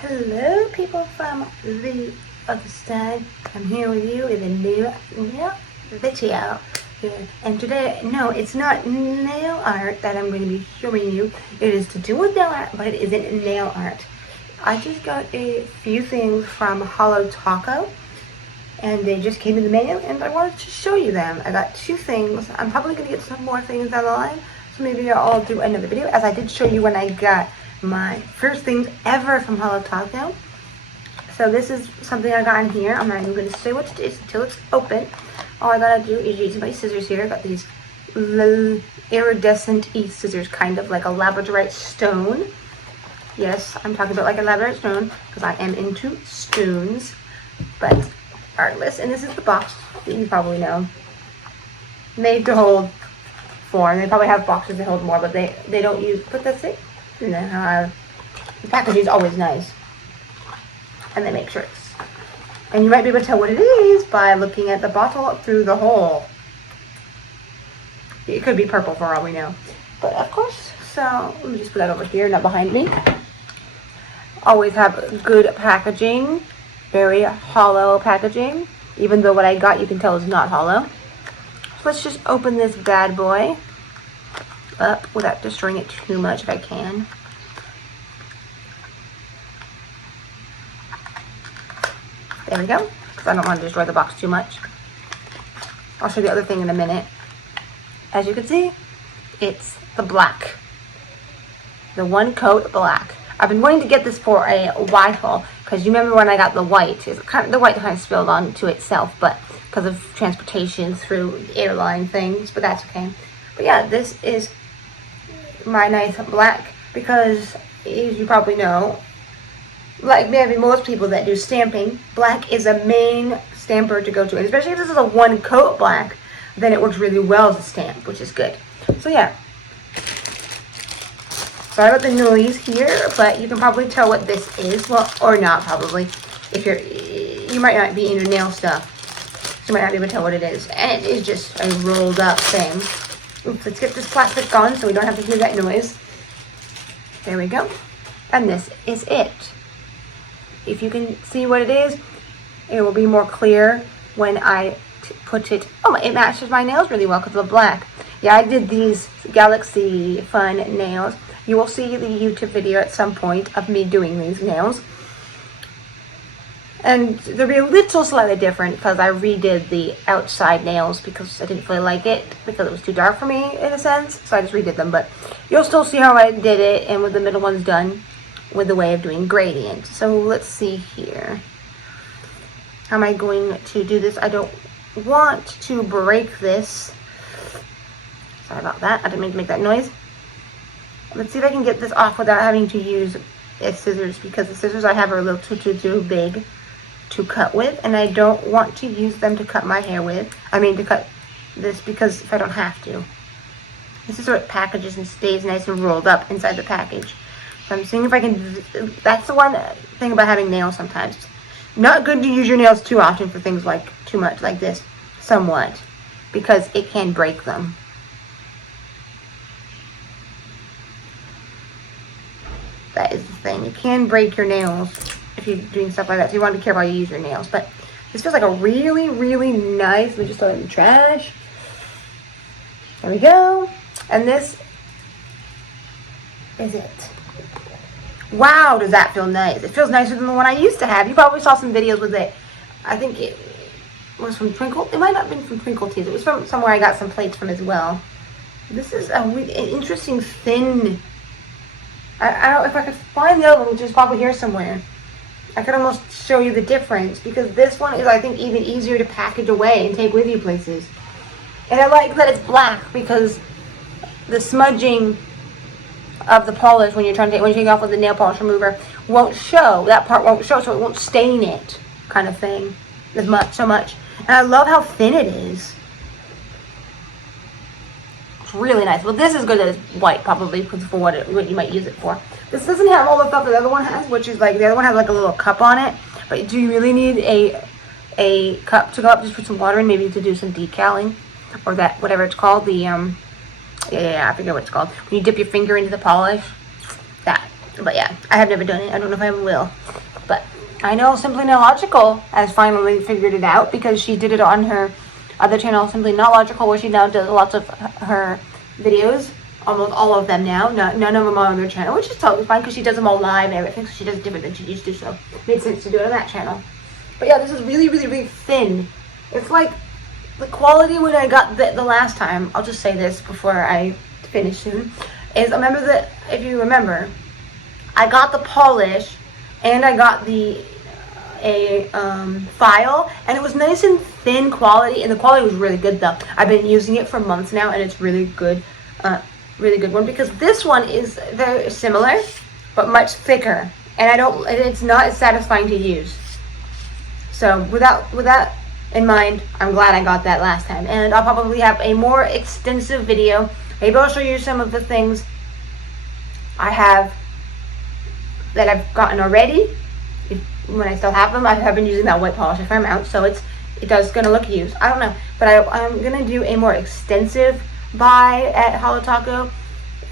Hello, people from the other side. I'm here with you with a new video. And today, no, it's not nail art that I'm going to be showing you. It is to do with nail art, but it isn't nail art. I just got a few things from Holo Taco, and they just came in the mail, and I wanted to show you them. I got two things. I'm probably going to get some more things down the line, so maybe I'll do another video, as I did show you when I got my first things ever from Holo Taco. So this is something I got in here. I'm not even going to say what it is until it's open. All I gotta do is use my scissors here. I got these little iridescent-y scissors, kind of like a labradorite stone. Yes, I'm talking about like a labradorite stone because I am into stones. But regardless, and this is the box that you probably know. Made to hold four, and they probably have boxes that hold more, but they don't use. But that's it. You know, the packaging is always nice, and they make shirts. And you might be able to tell what it is by looking at the bottle through the hole. It could be purple for all we know, but of course. So let me just put that over here, not behind me. Always have good packaging, very hollow packaging. Even though what I got, you can tell is not hollow. So let's just open this bad boy up without destroying it too much if I can. There we go, because I don't want to destroy the box too much. I'll show you the other thing in a minute. As you can see, it's the black. The one coat black. I've been wanting to get this for a while, because you remember when I got the white, the white kind of spilled onto itself, but because of transportation through airline things, but that's okay. But yeah, this is my nice black, because as you probably know, like maybe most people that do stamping, black is a main stamper to go to, and especially if this is a one coat black, then it works really well as a stamp, which is good. So yeah, sorry about the noise here, but you can probably tell what this is. Well, or not probably, if you might not be into nail stuff, so you might not be able to tell what it is. And it is just a rolled up thing. Oops, let's get this plastic on so we don't have to hear that noise. There we go. And this is it. If you can see what it is, it will be more clear when I put it. Oh, it matches my nails really well because of the black. Yeah, I did these Galaxy Fun nails. You will see the YouTube video at some point of me doing these nails. And they'll be a little slightly different because I redid the outside nails because I didn't really like it because it was too dark for me in a sense. So I just redid them. But you'll still see how I did it, and with the middle ones done with the way of doing gradient. So let's see here. How am I going to do this? I don't want to break this. Sorry about that. I didn't mean to make that noise. Let's see if I can get this off without having to use scissors, because the scissors I have are a little too big to cut with, and I don't want to use them to cut my hair with. I mean to cut this, because if I don't have to. This is what packages and stays nice and rolled up inside the package. So I'm seeing if I can, that's the one thing about having nails sometimes. Not good to use your nails too often for things like too much like this, somewhat, because it can break them. That is the thing. You can break your nails if you're doing stuff like that. So you want to be careful how you use your nails. But this feels like a really, really nice. Let me just throw it in the trash. There we go. And this is it. Wow, does that feel nice. It feels nicer than the one I used to have. You probably saw some videos with it. I think it was from Twinkle. It might not have been from Twinkle Tees. It was from somewhere I got some plates from as well. This is an interesting thin. I don't know if I could find the other one, which is probably here somewhere. I could almost show you the difference, because this one is, I think, even easier to package away and take with you places. And I like that it's black, because the smudging of the polish when you're taking off with the nail polish remover won't show. That part won't show, so it won't stain it, kind of thing, so much. And I love how thin it is. It's really nice. Well, this is good that it's white, probably, for what you might use it for. This doesn't have all the stuff the other one has, which is like, the other one has like a little cup on it. But do you really need a cup to go up? Just put some water in, maybe to do some decaling, or that, whatever it's called, the, I forget what it's called. When you dip your finger into the polish, that. But yeah, I have never done it. I don't know if I ever will. But I know Simply Not Logical has finally figured it out because she did it on her other channel, Simply Not Logical, where she now does lots of her videos. Almost all of them now. None of them are on their channel, which is totally fine because she does them all live and everything. So she does it different than she used to. So it made sense to do it on that channel. But yeah, this is really, really, really thin. It's like the quality when I got the last time. I'll just say this before I finish soon. Is I remember that, if you remember, I got the polish and I got the file, and it was nice and thin quality, and the quality was really good though. I've been using it for months now, and it's really good. Really good one, because this one is very similar but much thicker, and it's not as satisfying to use. So with that in mind, I'm glad I got that last time, and I'll probably have a more extensive video. Maybe I'll show you some of the things I have that I've gotten already. When I still have them, I have been using that white polish a fair amount, so it does gonna look used. I don't know, but I'm gonna do a more extensive buy at Holo Taco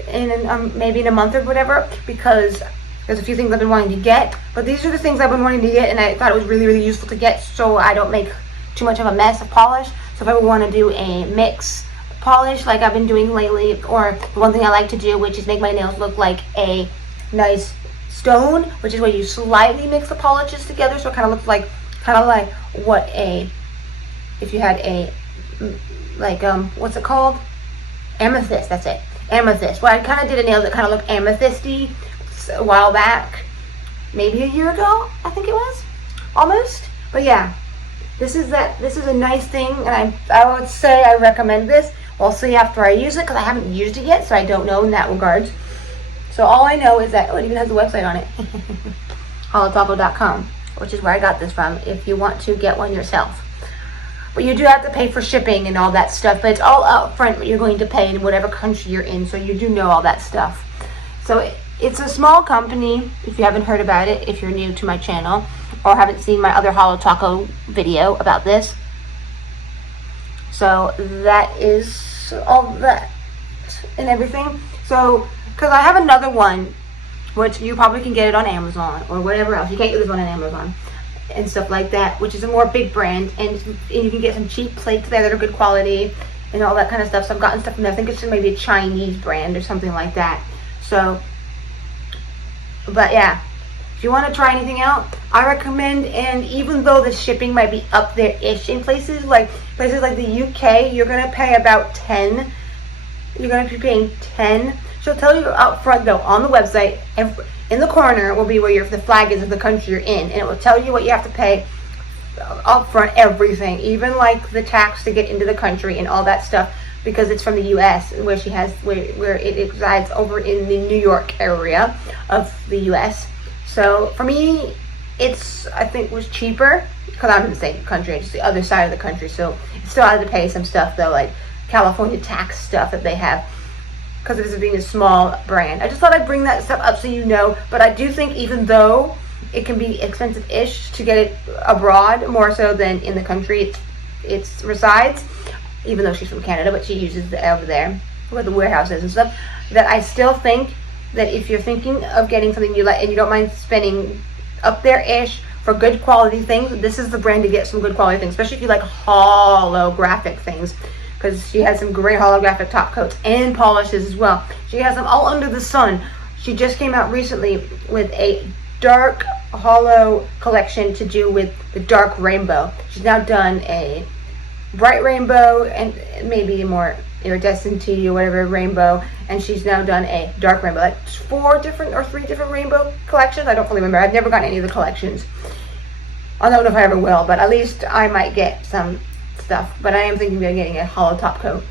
in maybe in a month or whatever, because there's a few things I've been wanting to get, but these are the things I've been wanting to get, and I thought it was really, really useful to get so I don't make too much of a mess of polish. So if I want to do a mix polish like I've been doing lately, or the one thing I like to do, which is make my nails look like a nice stone, which is where you slightly mix the polishes together, so it kind of looks like what if you had a what's it called? Amethyst. That's it, amethyst. Well, I kind of did a nail that kind of looked amethysty a while back, maybe a year ago, I think it was, almost. But yeah, this is a nice thing, and I would say I recommend this. We'll see after I use it, because I haven't used it yet, so I don't know in that regards. So all I know is that it even has a website on it, holotaco.com, which is where I got this from, if you want to get one yourself. But you do have to pay for shipping and all that stuff, but it's all up front what you're going to pay in whatever country you're in, so you do know all that stuff. So it's a small company, if you haven't heard about it, if you're new to my channel, or haven't seen my other Holo Taco video about this. So that is all that and everything. So, because I have another one, which you probably can get it on Amazon or whatever else. You can't get this one on Amazon and stuff like that, which is a more big brand, and you can get some cheap plates there that are good quality and all that kind of stuff. So I've gotten stuff from there. I think it's maybe a Chinese brand or something like that. So, but yeah, if you want to try anything out, I recommend. And even though the shipping might be up there-ish in places like the UK, you're gonna pay about 10. You're gonna be paying 10. She'll tell you up front though on the website. In the corner will be where the flag is of the country you're in, and it will tell you what you have to pay up front, everything, even like the tax to get into the country and all that stuff, because it's from the US, where where it resides over in the New York area of the US. So for me, I think was cheaper, because I'm in the same country, it's just the other side of the country, so I still had to pay some stuff though, like California tax stuff that they have, because of this being a small brand. I just thought I'd bring that stuff up so you know. But I do think, even though it can be expensive-ish to get it abroad, more so than in the country it resides, even though she's from Canada, but she uses it over there where the warehouse is and stuff, that I still think that if you're thinking of getting something you like and you don't mind spending up there-ish for good quality things, this is the brand to get some good quality things, especially if you like holographic things, because she has some great holographic top coats and polishes as well. She has them all under the sun. She just came out recently with a dark holo collection to do with the dark rainbow. She's now done a bright rainbow and maybe a more iridescent tea or whatever rainbow, and she's now done a dark rainbow, like 3 different rainbow collections. I don't fully remember. I've never gotten any of the collections. I don't know if I ever will, but at least I might get some stuff. But I am thinking about getting a holo top coat,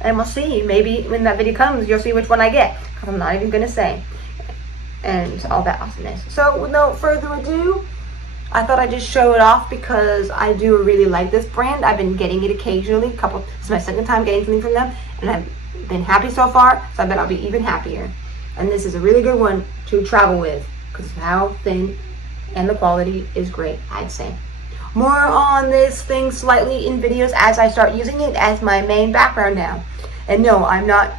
and we'll see. Maybe when that video comes, you'll see which one I get, because I'm not even gonna say, and all that awesomeness. So without further ado, I thought I'd just show it off, because I do really like this brand. I've been getting it occasionally. This is my second time getting something from them, and I've been happy so far, so I bet I'll be even happier. And this is a really good one to travel with, because of how thin, and the quality is great, I'd say. More on this thing slightly in videos as I start using it as my main background now. And no, I'm not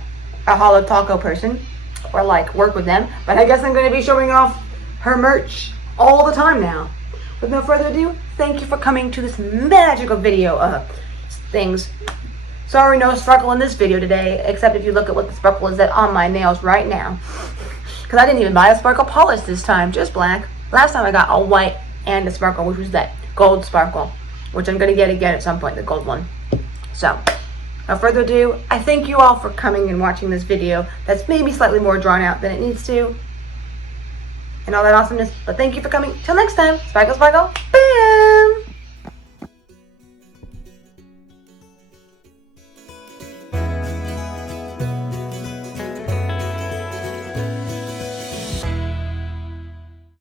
a holo taco person. or like work with them. But I guess I'm going to be showing off her merch all the time now. With no further ado, thank you for coming to this magical video of things. Sorry, no sparkle in this video today, except if you look at what the sparkle is that on my nails right now. Because I didn't even buy a sparkle polish this time, just black. Last time I got a white and a sparkle, which was that gold sparkle, which I'm going to get again at some point, the gold one. So, without further ado, I thank you all for coming and watching this video that's maybe slightly more drawn out than it needs to, and all that awesomeness. But thank you for coming. Till next time, sparkle, sparkle, boo!